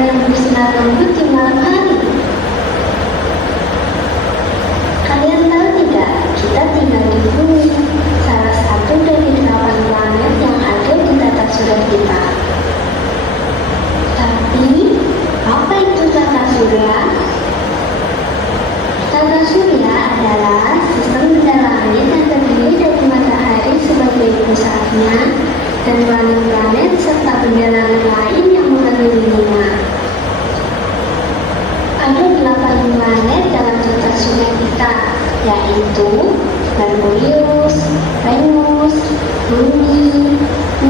bulan yang bersinar lembut di malam hari. Kalian tahu tidak, kita tinggal di bumi, salah satu dari 8 planet yang ada di tata surya kita. Tapi, apa itu tata surya? Tata surya adalah sistem benda langit yang terdiri dari matahari sebagai pusatnya dan planet-planet serta benda langit lain yang mengelilinginya. Ada 8 planet dalam tata surya kita, yaitu Merkurius, Venus, Bumi,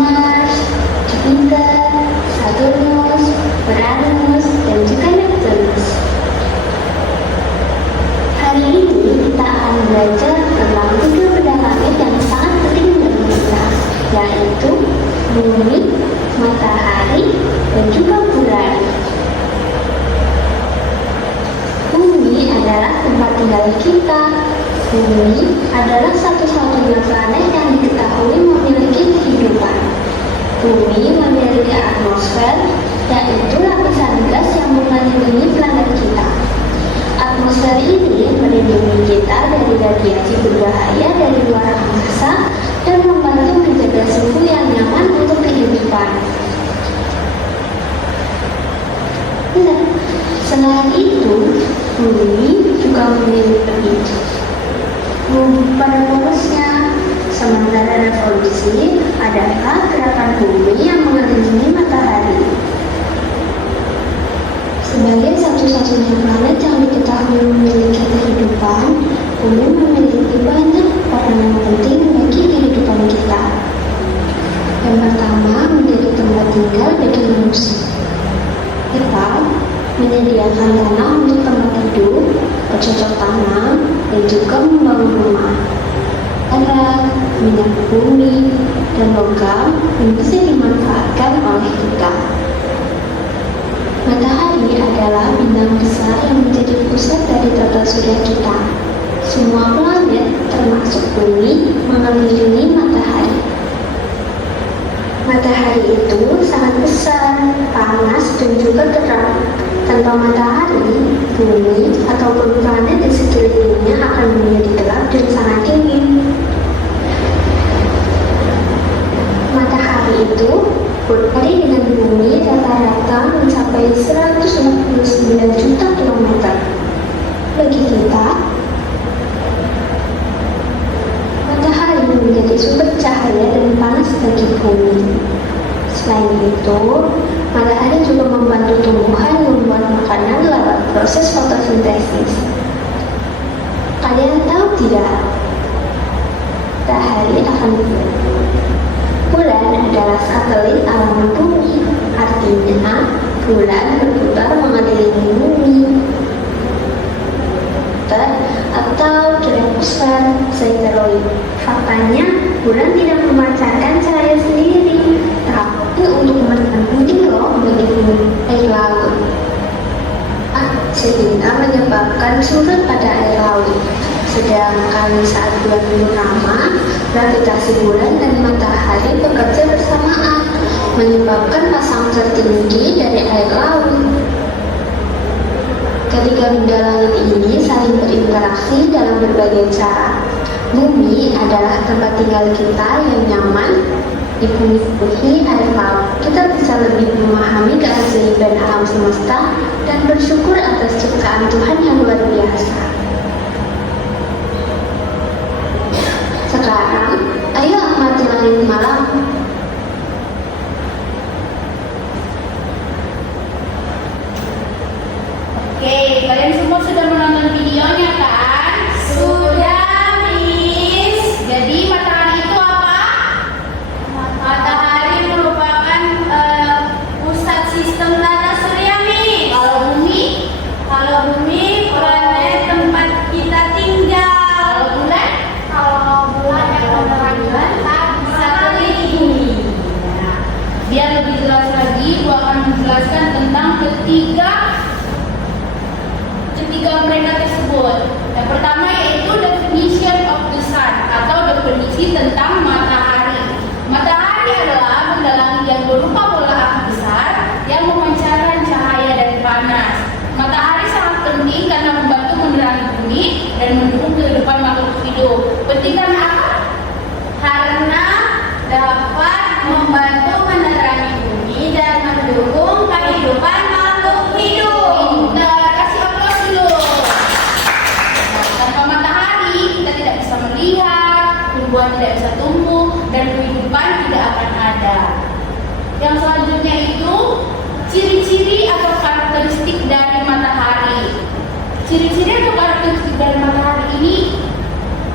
Mars, Jupiter, Saturnus, Uranus, dan juga Neptunus. Hari ini kita akan belajar tentang 3 benda langit yang sangat penting bagi kita, yaitu Bumi, Matahari, dan juga bulan. Bumi adalah tempat tinggal kita. Bumi adalah satu-satunya planet yang diketahui memiliki kehidupan. Bumi memiliki atmosfer, yaitu lapisan gas yang mengelilingi planet kita. Atmosfer ini melindungi kita dari radiasi berbahaya dari luar angkasa dan membantu menjaga suhu yang nyaman untuk kehidupan. Nah, selain itu, Bumi juga memiliki penerusnya. Sementara revolusi adalah gerakan bumi yang mengelilingi matahari. Sebagai satu-satunya planet yang diketahui memiliki kehidupan, Bumi memiliki banyak peran yang penting bagi kehidupan kita. Yang pertama, menjadi tempat tinggal bagi manusia. Kita menyediakan tanah untuk tempat hidup, bercocok tanam, dan juga membangun rumah. Perak, minyak bumi, dan logam yang bisa dimanfaatkan oleh kita. Matahari adalah bintang besar yang menjadi pusat dari tata surya kita. Semua planet, termasuk Bumi, mengelilingi matahari. Matahari itu sangat besar, panas, dan juga terang. Tanpa matahari, Bumi ataupun planet di sekelilingnya akan menjadi gelap dan sangat dingin. Matahari itu berada dengan Bumi rata-rata mencapai 149 juta kilometer. Bagi kita, matahari menjadi sumber cahaya dan panas bagi Bumi. Selain itu, matahari juga membantu tumbuhan membuat makanan lewat proses fotosintesis. Kalian tahu tidak? Matahari akan Bulan adalah satelit alam Bumi, artinya bulan berputar mengelilingi Bumi. Atau troposfer asteroid. Faktanya, bulan tidak memancarkan cahaya sendiri, tapi untuk menekan penting loh bagi air laut. Sehingga menyebabkan surut pada air laut. Sedangkan saat bulan purnama, gravitasi bulan dan matahari bekerja bersamaan, menyebabkan pasangan tertinggi dari air laut. Ketiga benda langit ini saling berinteraksi dalam berbagai cara. Bumi adalah tempat tinggal kita yang nyaman, dipenuhi air laut. Kita bisa lebih memahami keajaiban alam semesta dan bersyukur atas ciptaan Tuhan yang luar biasa. Sekarang, ayo amati langit malam. Oke, kalian semua sudah menonton videonya kan? Sudah, Miss. Jadi matahari itu apa? Matahari merupakan pusat sistem tata surya, Miss. Kalau bumi planet tempat kita tinggal. Kalau bulan yang menerangi satelit Penting karena apa? Karena dapat membantu menerangi bumi dan mendukung kehidupan makhluk hidup. Pintar, kasih aplaus dulu. Tanpa matahari kita tidak bisa melihat, tumbuhan tidak bisa tumbuh, dan kehidupan tidak akan ada. Yang selanjutnya itu ciri-ciri atau karakteristik dari matahari. Ciri-ciri atau karakteristik dari matahari ini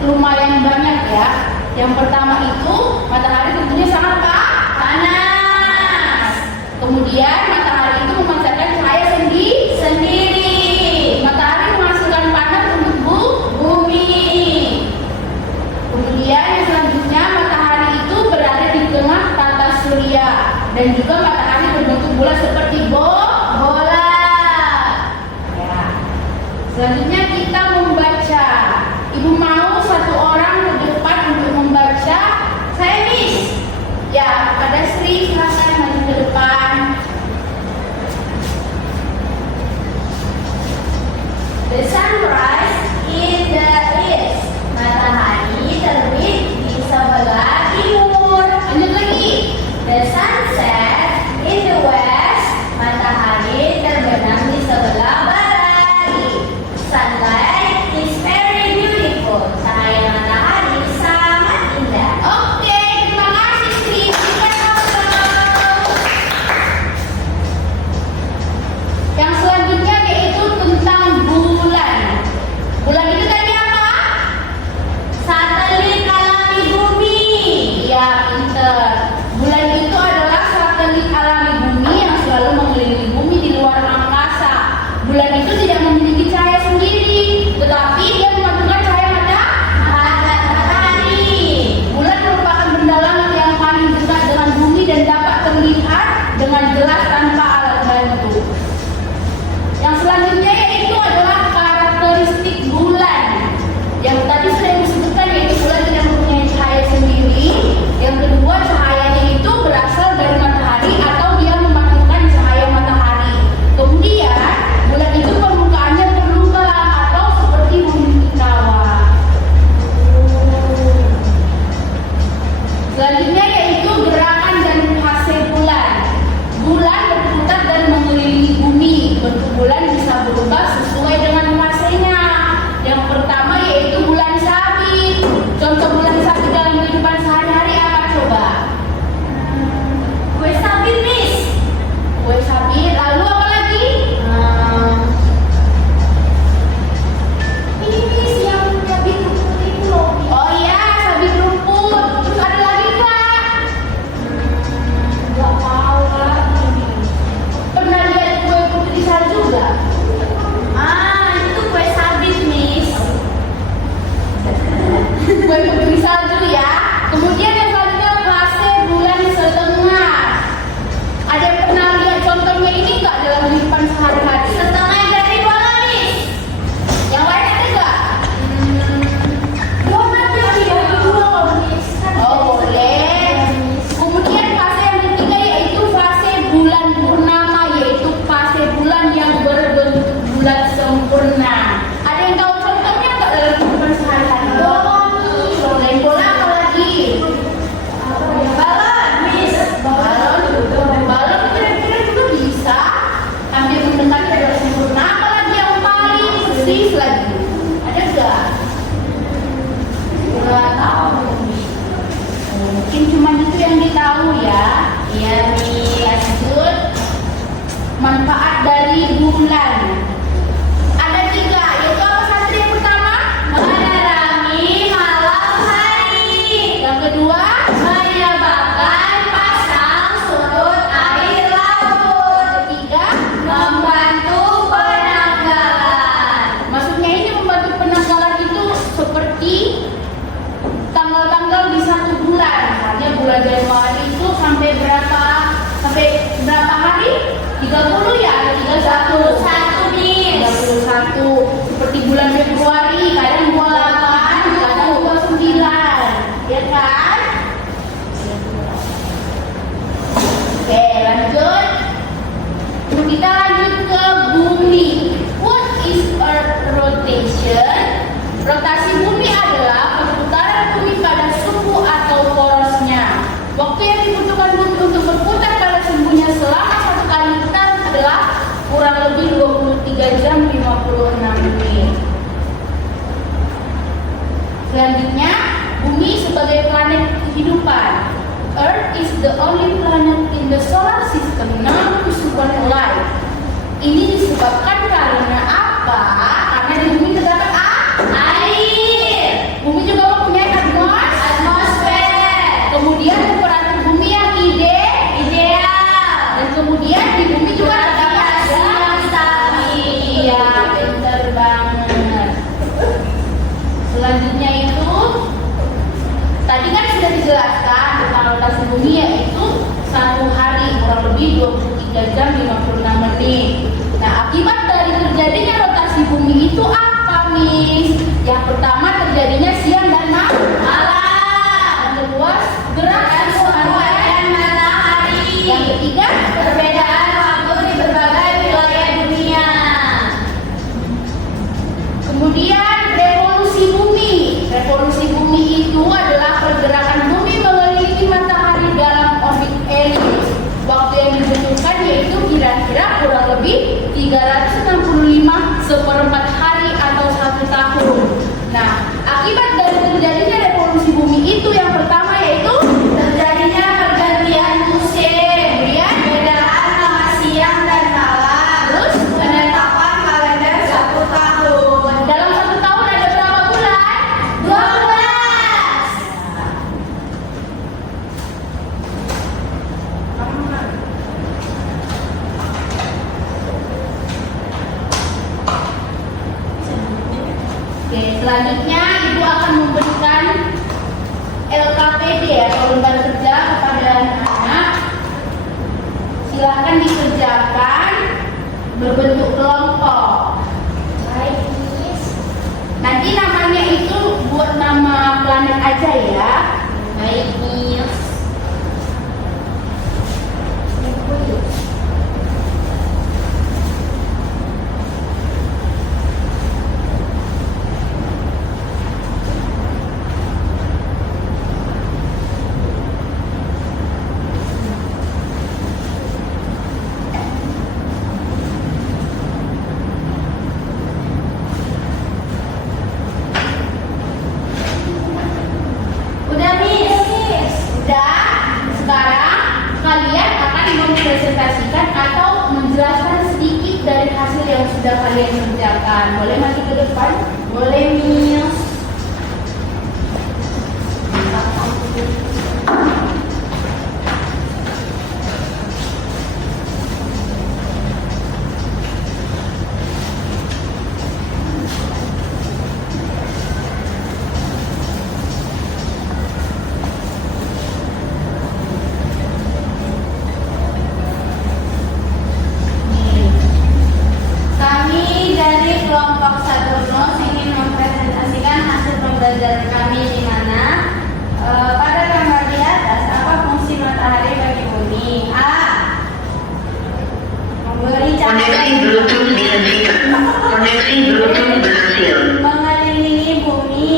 lumayan banyak ya. Yang pertama itu matahari tentunya sangat panas. Kemudian matahari itu memancarkan cahaya sendiri. Matahari menghasilkan panas untuk bumi. Kemudian yang selanjutnya matahari itu berada di tengah tata surya dan juga matahari berbentuk bulat seperti bola. Ya. Selanjutnya kita membaca. Ibu mau satu orang ke depan untuk membaca. Saya Miss. Ya, pada Sri silakan maju ke depan. The sunrise in the east. Matahari terbit di sebelah timur. Lanjut lagi. The sunset in the west. Matahari terbenam di sebelah barat. Sunlight is very beautiful. Cahaya matahari sangat indah. Oke, terima kasih Sri. Yang selanjutnya yaitu tentang bulan. Bulan itu tadi apa? Satelit alami bumi. Ya, pinter. Bulan itu adalah satelit alami bumi yang selalu mengelilingi bumi di luar angkasa. Bulan itu tidak memiliki cahaya sendiri, tetapi dia memantulkan cahaya matahari. Bulan merupakan benda langit yang paling dekat dengan bumi dan dapat terlihat dengan jelas tanpa alat bantu. Yang selanjutnya yaitu adalah karakteristik bulan. Yang tadi sudah disebutkan yaitu bulan tidak mempunyai cahaya sendiri. Yang kedua, cahayanya itu berasal dari matahari atau dia memantulkan cahaya matahari. Kemudian bulan itu permukaannya berlubang atau seperti bumi kawah. Selanjutnya yaitu gerakan dan fase bulan. Bulan berputar dan mengelilingi bumi. Bentuk bulan bisa berubah sesuai dengan fasenya. Yang pertama yaitu bulan sabit. Contoh bulan sabit dalam kehidupan sehari-hari apa coba? Kue sabit, Miss. Kue sabit. Lalu apa lagi? Ini Miss yang sabit rumput itu loh. Oh iya, sabit rumput. Terus ada lagi Kak? Gak tahu lagi. Pernah lihat kue putri salju gak? Itu kue sabit, Miss. Kue putri salju ya. Kemudian yang selanjutnya fase bulan setengah. Ada yang pernah lihat contohnya ini nggak dalam kehidupan sehari-hari? Setengah dari bola, Miss. Yang lain ada nggak? Donat yang dibagi dua, Miss. Oh boleh. Kemudian fase yang ketiga yaitu fase bulan purnama, yaitu fase bulan yang berbentuk bulat sempurna. Ada yang tahu contohnya nggak dalam kehidupan sehari-hari? Selain bola apa lagi? Balon, Miss. Balon kira-kira juga bisa. Hampir mendekati adalah sempurna. Apalagi yang paling persis lagi? Ada nggak? Nggak tahu. Mungkin cuma itu yang ditahu ya. Iya nih, lanjut. Manfaat dari bulan. Ada 3, yaitu apa Santri yang pertama? Menerangi malam hari. Yang kedua? Menyebabkan pasang surut air laut. Ketiga? Membantu penanggalan. Maksudnya ini membantu penanggalan itu seperti tanggal-tanggal di satu bulan. Misalnya bulan Januari itu sampai berapa hari? 30 ya? Atau 31 nih. 31. Seperti bulan Februari, kadang 28, kadang 29. Ya kan? Oke, lanjut. Kita lanjut ke bumi. What is Earth rotation? Rotasi bumi adalah perputaran Selanjutnya, bumi sebagai planet kehidupan. Earth is the only planet in the solar system known to support life. Ini disebabkan karena apa? Karena di bumi terdapat air. Bumi juga mempunyai atmosfer. Kemudian temperatur bumi yang ideal. Dan kemudian di bumi juga terdapat siang stabil. Iya, pinter banget. Selanjutnya itu, tadi kan sudah dijelaskan tentang rotasi bumi, yaitu satu hari kurang lebih 23 jam 56 menit. Nah, akibat dari terjadinya rotasi bumi itu apa, Miss? Yang pertama, terjadinya siang dan malam. Yang kedua, gerakan matahari. Yang ketiga, perbedaan waktu di berbagai wilayah dunia. Kemudian, revolusi bumi. Revolusi bumi itu adalah pergerakan bumi mengelilingi matahari dalam orbit elips. Waktu yang dibutuhkan yaitu kira-kira kurang lebih 365 hari atau 1 tahun. Nah, akibat dari terjadinya revolusi bumi itu yang pertama yaitu terjadinya pergantian musim, kemudian perbedaan nama siang dan malam, terus penetapan kalender 1 tahun. Dalam 1 tahun ada berapa bulan? 12. Oke, selanjutnya Ibu akan memberikan LKPD atau lembar kerja kepada anak-anak. Silahkan dikerjakan berbentuk kelompok. Baik, Miss. Nanti namanya itu buat nama planet aja ya. Baik, Miss. Udah, Miss? Udah. Sekarang kalian akan mempresentasikan atau menjelaskan sedikit dari hasil yang sudah kalian kerjakan. Boleh maju ke depan? Boleh, Miss. Kami dari kelompok Saturnus ingin mempresentasikan hasil pembelajaran kami di mana pada gambar di atas apa fungsi matahari bagi bumi? A. Memberi Koneksi cahaya Bluetooth dihentikan. Koneksi Bluetooth berhasil. mengelilingi bumi.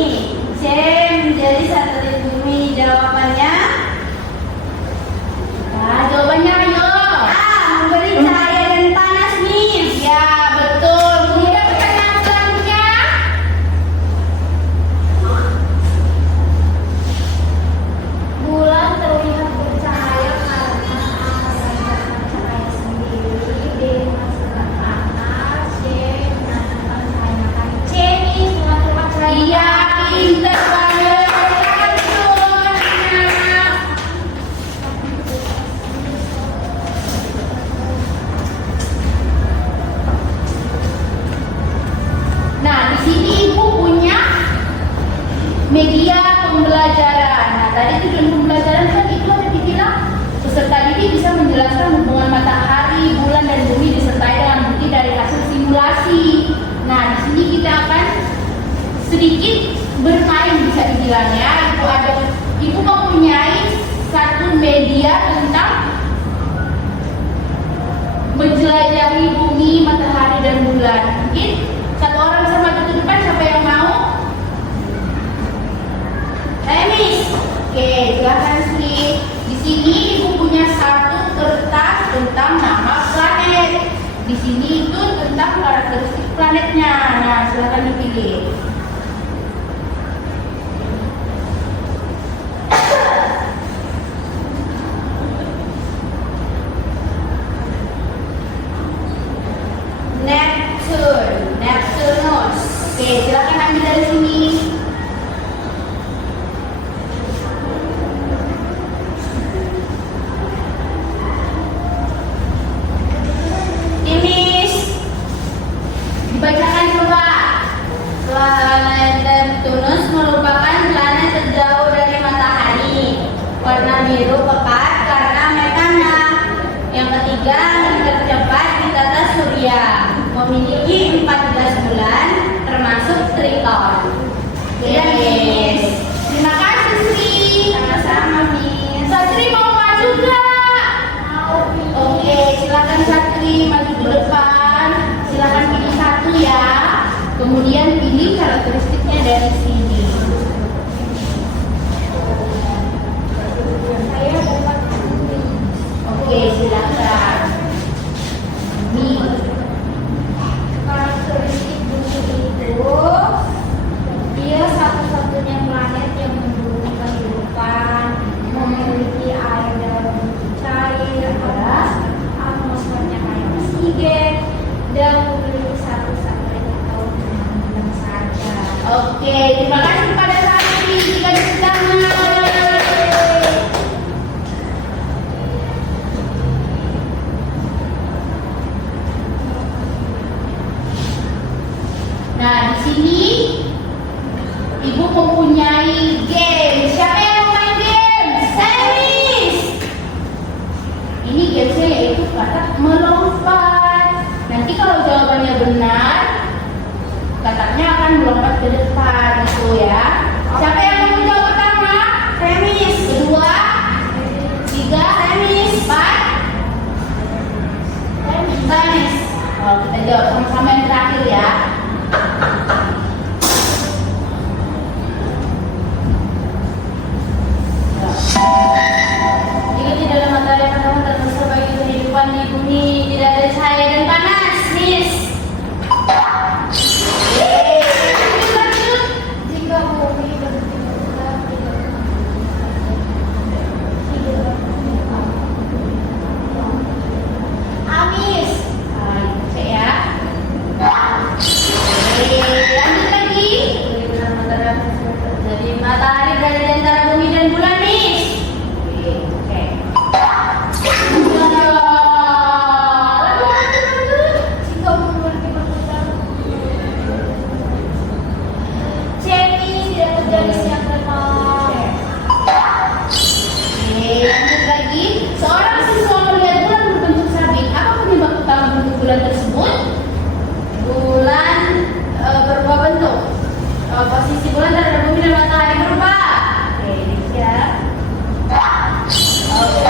C. Menjadi satelit bumi. Jawabannya? Nah, jawabannya ayo. A. Memberi cahaya dan panas, Miss. Ya, betul. Kemudian pertanyaan selanjutnya. Bulan terlihat bercahaya karena cahaya sendiri. B. Menghasilkan panas. C. Menanamkan cahaya matahari. C. Miss, menghasilkan cahaya. Iya, pintar banget. Betul, anak. Nah, di sini Ibu punya media pembelajaran. Nah, tadi tujuan pembelajaran kan itu ada dibilang peserta didik bisa menjelaskan hubungan matahari, bulan, dan bumi disertai dengan bukti dari hasil simulasi. Nah, di sini kita akan sedikit bermain bisa dibilang ya. Ibu mempunyai satu media tentang menjelajahi bumi, matahari, dan bulan. Mungkin satu orang bisa maju ke depan, siapa yang mau? Miss. Oke, silakan Sri. Di sini Ibu punya satu kertas tentang nama planet. Di sini itu tentang karakteristik planetnya. Nah, silakan dipilih. Matahari berada di antara bumi dan bulan, Miss. Oke. Seorang siswa melihat bulan berbentuk sabit. Apa penyebab utama bentuk bulan tersebut? Bulan berubah bentuk. Posisi bulan terhadap bumi dan matahari berubah. Oke, siap. Oke.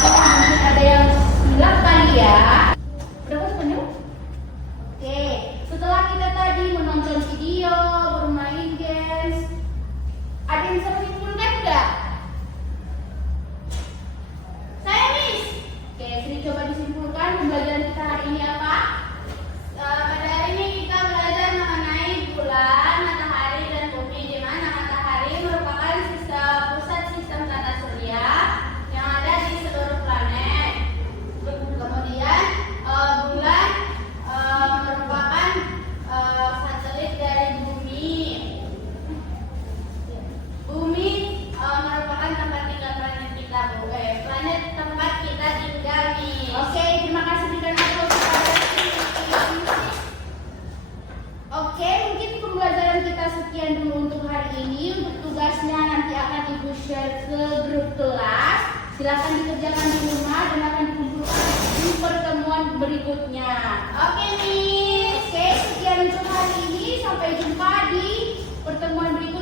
Mungkin ada yang silap kali ya. Udah penuh? Oke. Setelah kita tadi menonton video, bermain games, ada yang bisa menyimpulkan enggak? Saya, Miss. Oke, sini coba disimpulkan pembelajaran kita hari ini apa? Pada hari ini kita belajar mengenai bulan, matahari, dan bumi, di mana matahari merupakan pusat sistem tata surya yang ada di seluruh planet. Kemudian bulan merupakan satelit dari bumi. Bumi merupakan tempat tinggal planet kita, planet tempat kita tinggal nih. Oke, terima kasih berikan aplaus kepada Oke, mungkin pembelajaran kita sekian dulu untuk hari ini. Untuk tugasnya nanti akan Ibu share ke grup kelas. Silakan dikerjakan di rumah dan akan dikumpulkan di pertemuan berikutnya. Oke, Miss. Oke, sekian untuk hari ini. Sampai jumpa di pertemuan berikutnya.